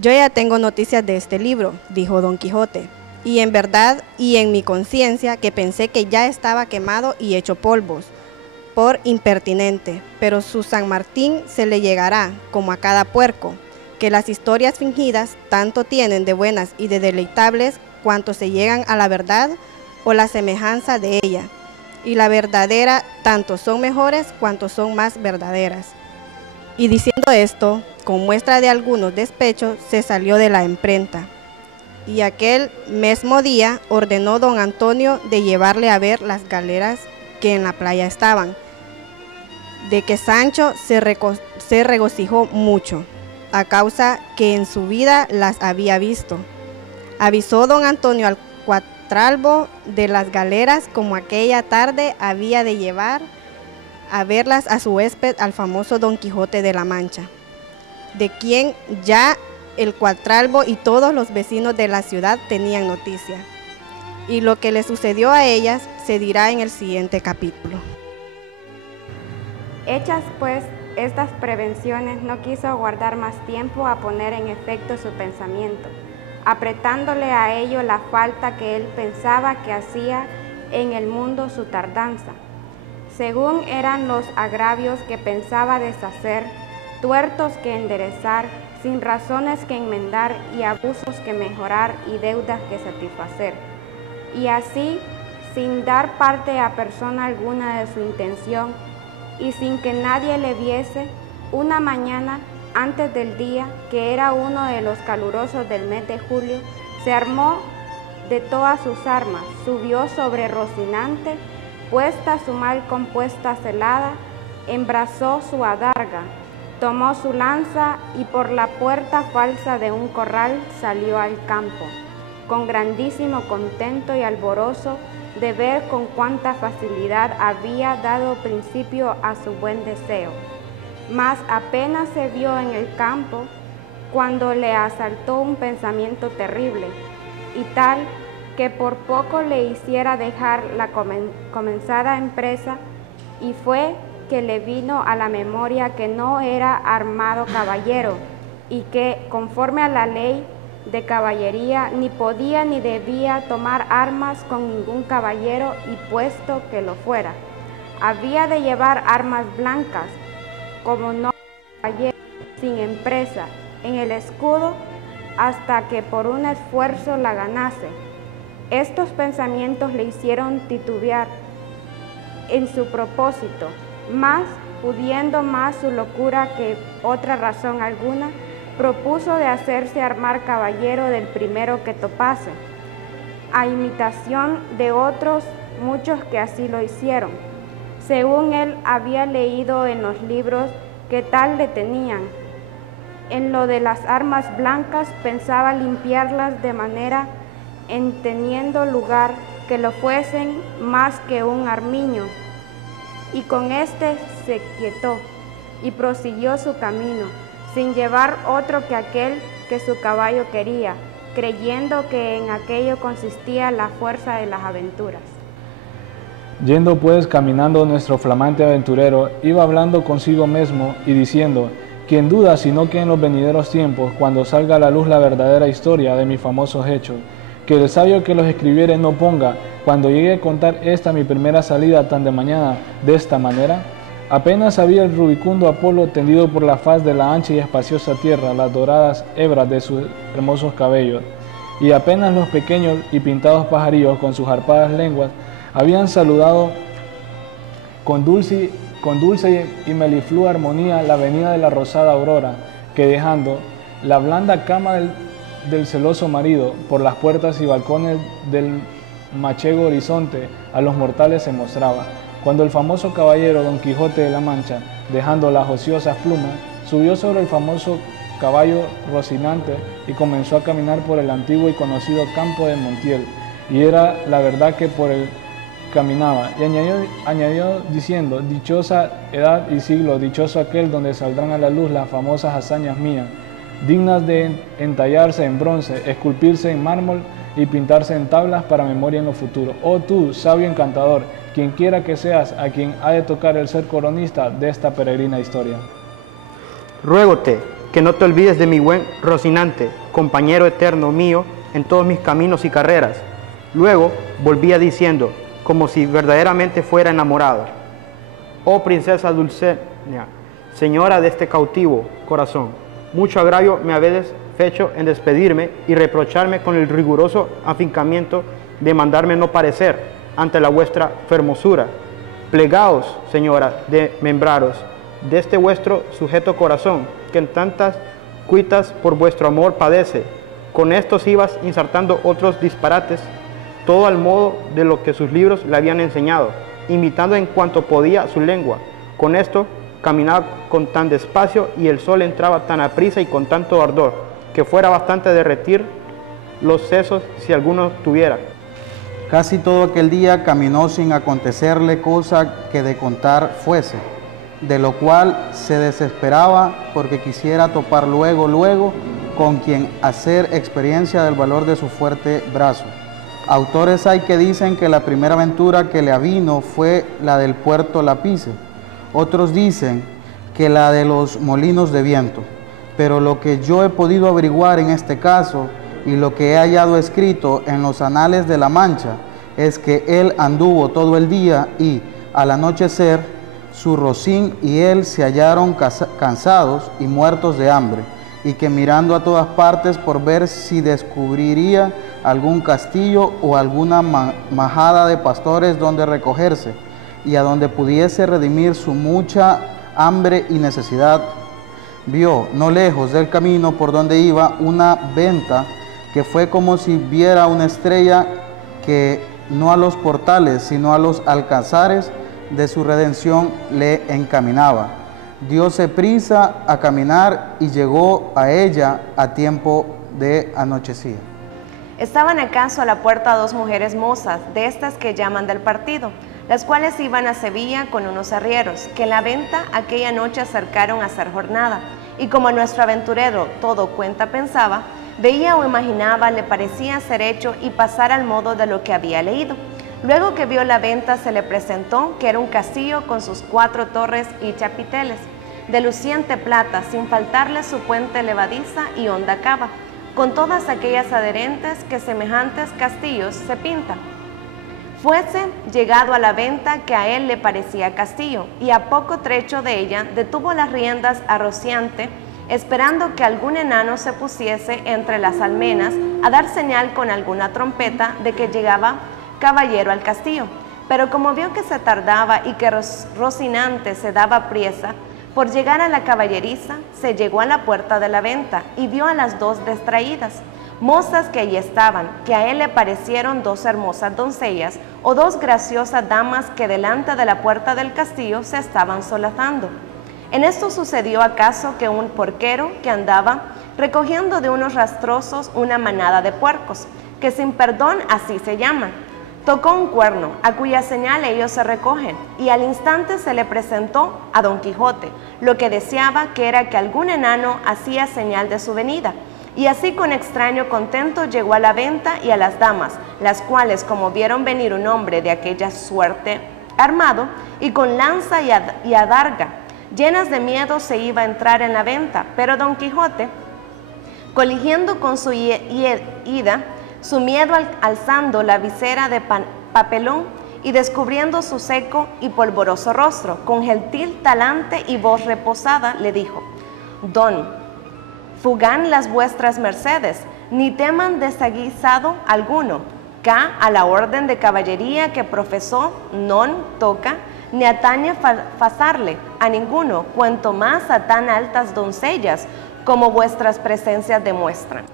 Yo ya tengo noticias de este libro, dijo Don Quijote, y en verdad y en mi conciencia que pensé que ya estaba quemado y hecho polvos, por impertinente, pero su San Martín se le llegará, como a cada puerco, que las historias fingidas tanto tienen de buenas y de deleitables cuanto se llegan a la verdad o la semejanza de ella, y la verdadera tanto son mejores cuanto son más verdaderas. Y diciendo esto, con muestra de algunos despechos, se salió de la imprenta. Y aquel mismo día ordenó don Antonio de llevarle a ver las galeras que en la playa estaban, de que Sancho se regocijó mucho, a causa que en su vida las había visto. Avisó don Antonio al cuatralbo de las galeras como aquella tarde había de llevar a verlas a su huésped, al famoso Don Quijote de la Mancha, de quien ya el cuatralbo y todos los vecinos de la ciudad tenían noticia. Y lo que le sucedió a ellas se dirá en el siguiente capítulo. Hechas pues estas prevenciones, no quiso aguardar más tiempo a poner en efecto su pensamiento, apretándole a ello la falta que él pensaba que hacía en el mundo su tardanza, según eran los agravios que pensaba deshacer, tuertos que enderezar, sin razones que enmendar y abusos que mejorar y deudas que satisfacer. Y así, sin dar parte a persona alguna de su intención y sin que nadie le viese, una mañana antes del día, que era uno de los calurosos del mes de julio, se armó de todas sus armas, subió sobre Rocinante, puesta su mal compuesta celada, embrazó su adarga, tomó su lanza y por la puerta falsa de un corral salió al campo, con grandísimo contento y alborozo de ver con cuánta facilidad había dado principio a su buen deseo. Mas apenas se vio en el campo, cuando le asaltó un pensamiento terrible, y tal que por poco le hiciera dejar la comenzada empresa, y fue que le vino a la memoria que no era armado caballero, y que, conforme a la ley de caballería, ni podía ni debía tomar armas con ningún caballero, y puesto que lo fuera, había de llevar armas blancas, como no caballero, sin empresa, en el escudo, hasta que por un esfuerzo la ganase. Estos pensamientos le hicieron titubear en su propósito, mas, pudiendo más su locura que otra razón alguna, propuso de hacerse armar caballero del primero que topase, a imitación de otros muchos que así lo hicieron, según él había leído en los libros que tal le tenían. En lo de las armas blancas pensaba limpiarlas de manera, en teniendo lugar, que lo fuesen más que un armiño, y con éste se quietó y prosiguió su camino, sin llevar otro que aquel que su caballo quería, creyendo que en aquello consistía la fuerza de las aventuras. Yendo pues caminando nuestro flamante aventurero, iba hablando consigo mismo y diciendo: ¿quién duda sino que en los venideros tiempos, cuando salga a la luz la verdadera historia de mis famosos hechos, que el sabio que los escribiere no ponga, cuando llegue a contar esta mi primera salida tan de mañana, de esta manera? Apenas había el rubicundo Apolo tendido por la faz de la ancha y espaciosa tierra las doradas hebras de sus hermosos cabellos, y apenas los pequeños y pintados pajarillos con sus arpadas lenguas habían saludado con dulce y meliflua armonía la venida de la rosada aurora, que dejando la blanda cama del celoso marido por las puertas y balcones del machego horizonte a los mortales se mostraba, cuando el famoso caballero Don Quijote de la Mancha, dejando las ociosas plumas, subió sobre el famoso caballo Rocinante y comenzó a caminar por el antiguo y conocido campo de Montiel, y era la verdad que por él caminaba, y añadió diciendo: dichosa edad y siglo, dichoso aquel donde saldrán a la luz las famosas hazañas mías, dignas de entallarse en bronce, esculpirse en mármol y pintarse en tablas para memoria en lo futuro. Oh tú, sabio encantador, quien quiera que seas a quien ha de tocar el ser coronista de esta peregrina historia. Ruégote que no te olvides de mi buen Rocinante, compañero eterno mío en todos mis caminos y carreras. Luego volvía diciendo, como si verdaderamente fuera enamorado: oh princesa Dulcinea, señora de este cautivo corazón, mucho agravio me habéis hecho en despedirme y reprocharme con el riguroso afincamiento de mandarme no parecer ante la vuestra fermosura. Plegaos, señora, de membraros de este vuestro sujeto corazón, que en tantas cuitas por vuestro amor padece. Con estos ibas insertando otros disparates, todo al modo de lo que sus libros le habían enseñado, imitando en cuanto podía su lengua. Con esto caminaba con tan despacio y el sol entraba tan aprisa y con tanto ardor, que fuera bastante derretir los sesos si alguno tuviera. Casi todo aquel día caminó sin acontecerle cosa que de contar fuese, de lo cual se desesperaba porque quisiera topar luego con quien hacer experiencia del valor de su fuerte brazo. Autores hay que dicen que la primera aventura que le avino fue la del puerto Lapice, otros dicen que la de los molinos de viento, pero lo que yo he podido averiguar en este caso y lo que he hallado escrito en los anales de la Mancha es que él anduvo todo el día y al anochecer su Rocín y él se hallaron cansados y muertos de hambre, y que mirando a todas partes por ver si descubriría algún castillo o alguna majada de pastores donde recogerse y a donde pudiese redimir su mucha hambre y necesidad, vio no lejos del camino por donde iba una venta que fue como si viera una estrella que no a los portales sino a los alcanzares de su redención le encaminaba. Dióse prisa a caminar y llegó a ella a tiempo de anochecía. Estaban acaso a la puerta dos mujeres mozas, de estas que llaman del partido, las cuales iban a Sevilla con unos arrieros, que en la venta aquella noche acercaron a hacer jornada, y como nuestro aventurero todo cuenta pensaba, veía o imaginaba, le parecía ser hecho y pasar al modo de lo que había leído. Luego que vio la venta se le presentó que era un castillo con sus 4 torres y chapiteles, de luciente plata, sin faltarle su puente levadiza y honda cava, con todas aquellas adherentes que semejantes castillos se pintan. Fuese llegado a la venta que a él le parecía castillo, y a poco trecho de ella detuvo las riendas a Rociante, esperando que algún enano se pusiese entre las almenas a dar señal con alguna trompeta de que llegaba caballero al castillo. Pero como vio que se tardaba y que Rocinante se daba priesa por llegar a la caballeriza, se llegó a la puerta de la venta y vio a las 2 distraídas, mozas que allí estaban, que a él le parecieron 2 hermosas doncellas o 2 graciosas damas que delante de la puerta del castillo se estaban solazando. En esto sucedió acaso que un porquero que andaba recogiendo de unos rastrosos una manada de puercos, que sin perdón así se llaman, tocó un cuerno, a cuya señal ellos se recogen, y al instante se le presentó a Don Quijote, lo que deseaba que era que algún enano hacía señal de su venida, y así con extraño contento llegó a la venta y a las damas, las cuales como vieron venir un hombre de aquella suerte armado y con lanza y adarga, llenas de miedo se iba a entrar en la venta, pero Don Quijote, coligiendo con su ida su miedo alzando la visera de papelón y descubriendo su seco y polvoroso rostro, con gentil talante y voz reposada, le dijo: Don, fugan las vuestras mercedes, ni teman desaguisado alguno, cá a la orden de caballería que profesó, non toca, ni atañe fasarle a ninguno, cuanto más a tan altas doncellas, como vuestras presencias demuestran.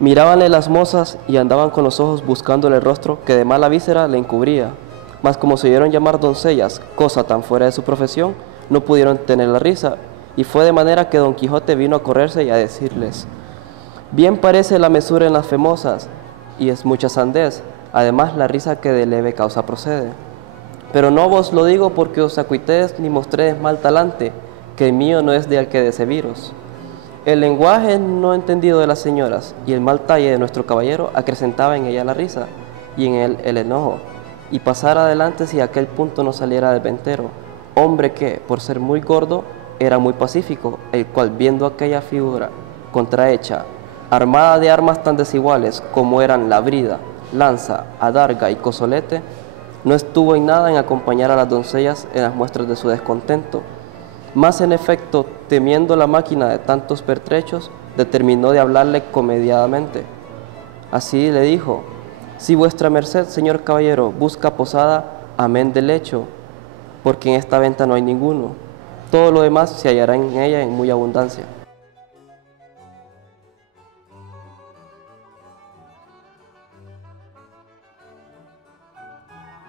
Mirábanle las mozas y andaban con los ojos buscándole el rostro que de mala víscera le encubría, mas como se oyeron llamar doncellas, cosa tan fuera de su profesión, no pudieron tener la risa, y fue de manera que Don Quijote vino a correrse y a decirles: bien parece la mesura en las famosas, y es mucha sandez, además la risa que de leve causa procede. Pero no vos lo digo porque os acuitéis ni mostréis mal talante, que el mío no es de al que de serviros. El lenguaje no entendido de las señoras y el mal talle de nuestro caballero acrecentaba en ella la risa y en él el enojo, y pasar adelante si aquel punto no saliera del ventero, hombre que, por ser muy gordo, era muy pacífico, el cual, viendo aquella figura contrahecha, armada de armas tan desiguales como eran la brida, lanza, adarga y cosolete, no estuvo en nada en acompañar a las doncellas en las muestras de su descontento. Mas en efecto, temiendo la máquina de tantos pertrechos, determinó de hablarle comediadamente. Así le dijo: si vuestra merced, señor caballero, busca posada, amén del lecho, porque en esta venta no hay ninguno. Todo lo demás se hallará en ella en muy abundancia.